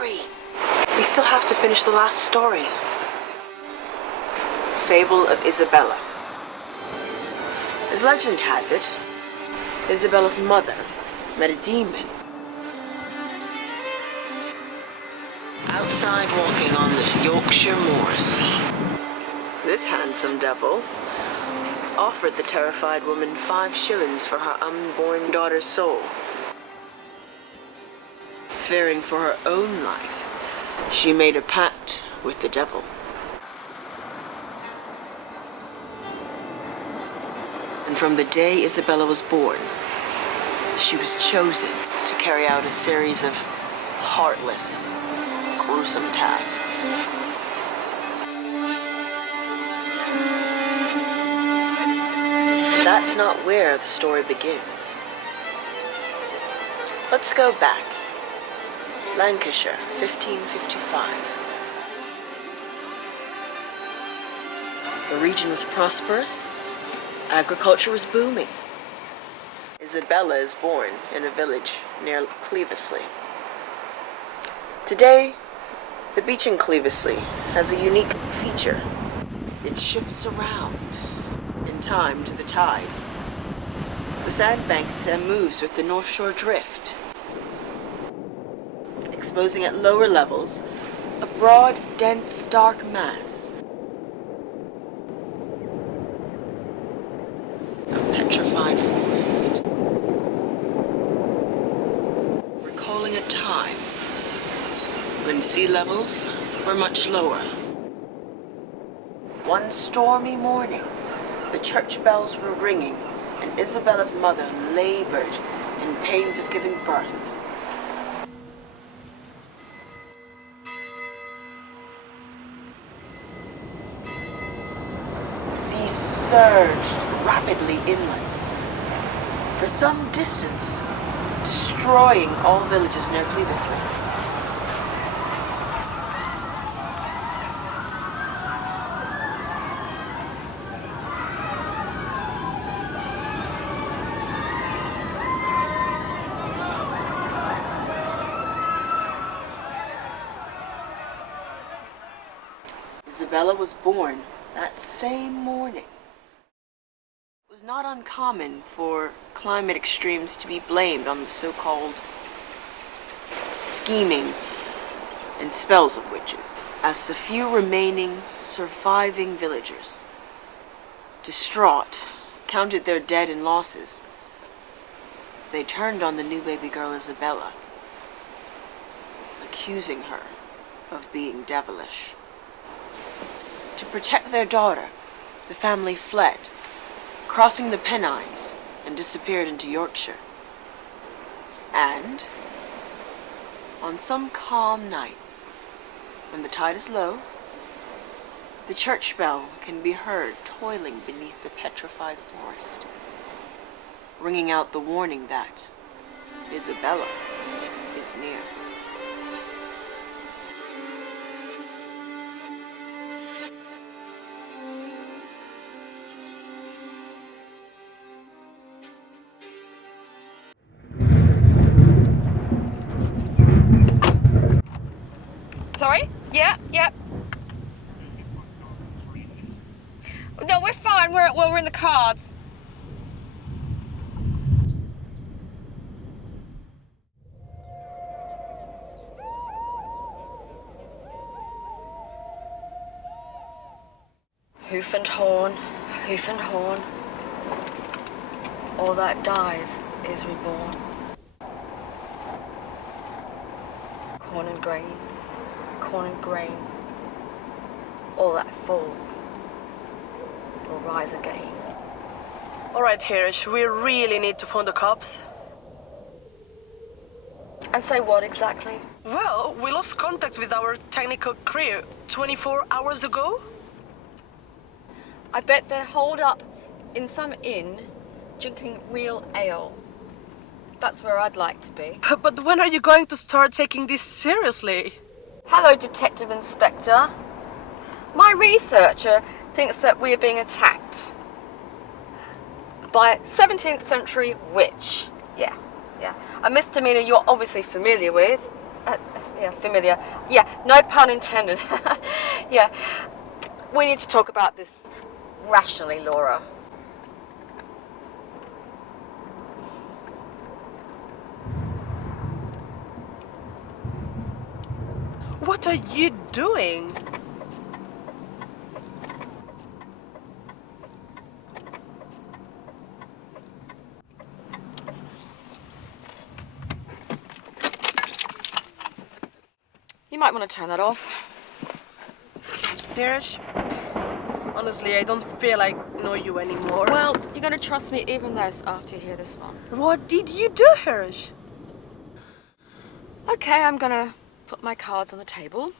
hurry. We still have to finish the last story. Fable of Isabella. As legend has it, Isabella's mother met a demon outside walking on the Yorkshire moors. This handsome devil offered the terrified woman 5 shillings for her unborn daughter's soul. Fearing for her own life, she made a pact with the devil. And from the day Isabella was born, she was chosen to carry out a series of heartless, gruesome tasks. That's not where the story begins. Let's go back. Lancashire, 1555. The region was prosperous. Agriculture was booming. Isabella is born in a village near Clevesley. Today, the beach in Clevesley has a unique feature. It shifts around in time to the tide. The sandbank then moves with the North Shore drift, exposing at lower levels a broad, dense, dark mass of petrified forest, recalling a time when sea levels were much lower. One stormy morning, the church bells were ringing, and Isabella's mother labored in pains of giving birth. The sea surged rapidly inland, for some distance, destroying all villages near Clevesley. Isabella was born that same morning. It was not uncommon for climate extremes to be blamed on the so-called scheming and spells of witches, as the few remaining surviving villagers, distraught, counted their dead and losses. They turned on the new baby girl Isabella, accusing her of being devilish. To protect their daughter, the family fled, crossing the Pennines, and disappeared into Yorkshire. And, on some calm nights, when the tide is low, the church bell can be heard toiling beneath the petrified forest, ringing out the warning that Isabella is near. Sorry? Yeah. No, we're fine. We're in the car. Hoof and horn, all that dies is reborn. Corn and grain, all that falls will rise again. All right, Harish, we really need to phone the cops. And say what exactly? Well, we lost contact with our technical crew 24 hours ago. I bet they're holed up in some inn, drinking real ale. That's where I'd like to be. But when are you going to start taking this seriously? Hello, Detective Inspector. My researcher thinks that we are being attacked by a 17th century witch. Yeah. A misdemeanor you're obviously familiar with. Yeah, familiar. Yeah, no pun intended. Yeah, we need to talk about this rationally, Laura. What are you doing? You might want to turn that off. Hirsch? Honestly, I don't feel I know you anymore. Well, you're going to trust me even less after you hear this one. What did you do, Hirsch? Okay, I'm going to put my cards on the table.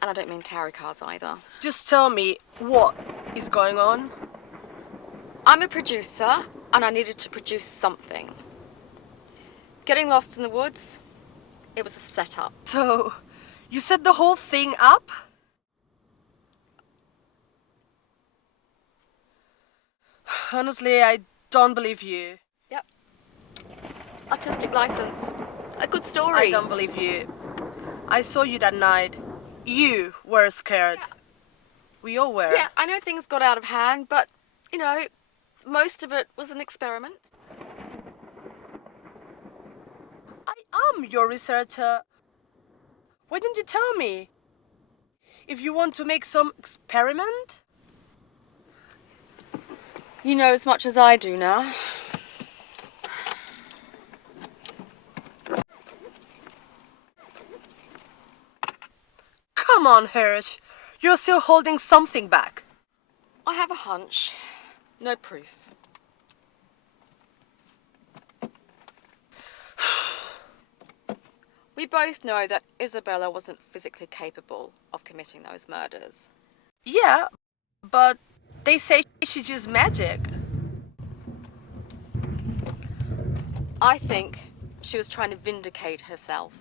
And I don't mean tarot cards either. Just tell me, what is going on? I'm a producer, and I needed to produce something. Getting lost in the woods, it was a setup. So, you set the whole thing up? Honestly, I don't believe you. Yep. Artistic license. A good story. I don't believe you. I saw you that night. You were scared. Yeah. We all were. Yeah, I know things got out of hand, but, you know, most of it was an experiment. I am your researcher. Why didn't you tell me? If you want to make some experiment? You know as much as I do now. Come on, Hirsch. You're still holding something back. I have a hunch. No proof. We both know that Isabella wasn't physically capable of committing those murders. Yeah, but they say she used magic. I think she was trying to vindicate herself,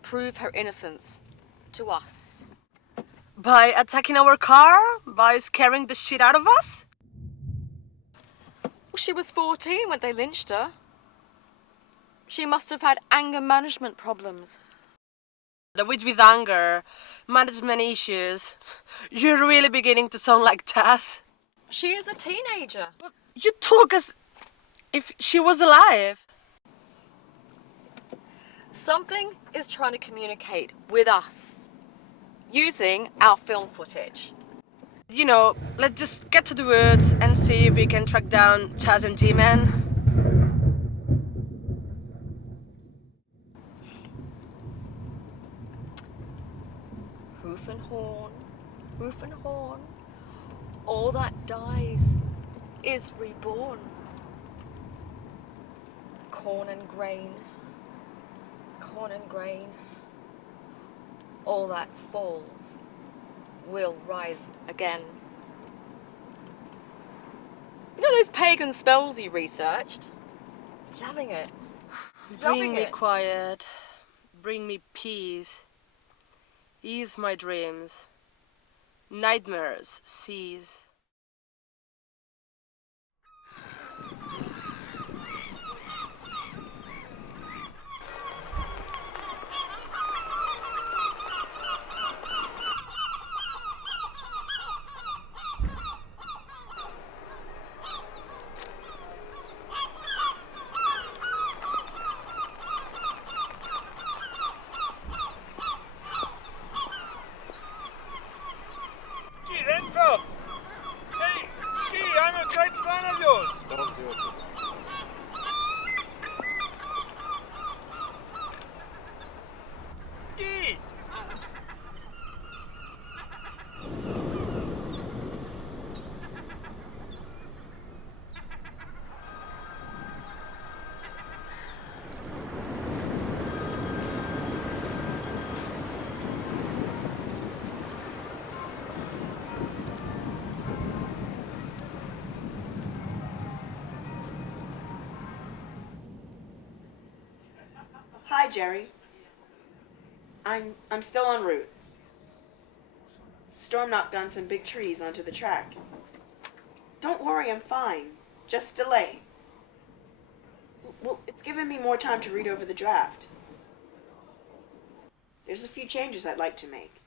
prove her innocence to us. By attacking our car? By scaring the shit out of us? Well, she was 14 when they lynched her. She must have had anger management problems. The witch with anger, management issues. You're really beginning to sound like Tess. She is a teenager. You talk as if she was alive. Something is trying to communicate with us, using our film footage. You know, let's just get to the woods and see if we can track down Chaz and T-Man. Hoof and horn, all that dies is reborn. Corn and grain, all that falls will rise again. You know those pagan spells you researched? Loving it. Bring me quiet, bring me peace, ease my dreams, nightmares cease. Guy Renfield! Hey, Guy, I'm a great fan of yours! Don't do it. Guy! Hi, Jerry. I'm still en route. Storm knocked down some big trees onto the track. Don't worry, I'm fine. Just delay. Well, it's given me more time to read over the draft. There's a few changes I'd like to make.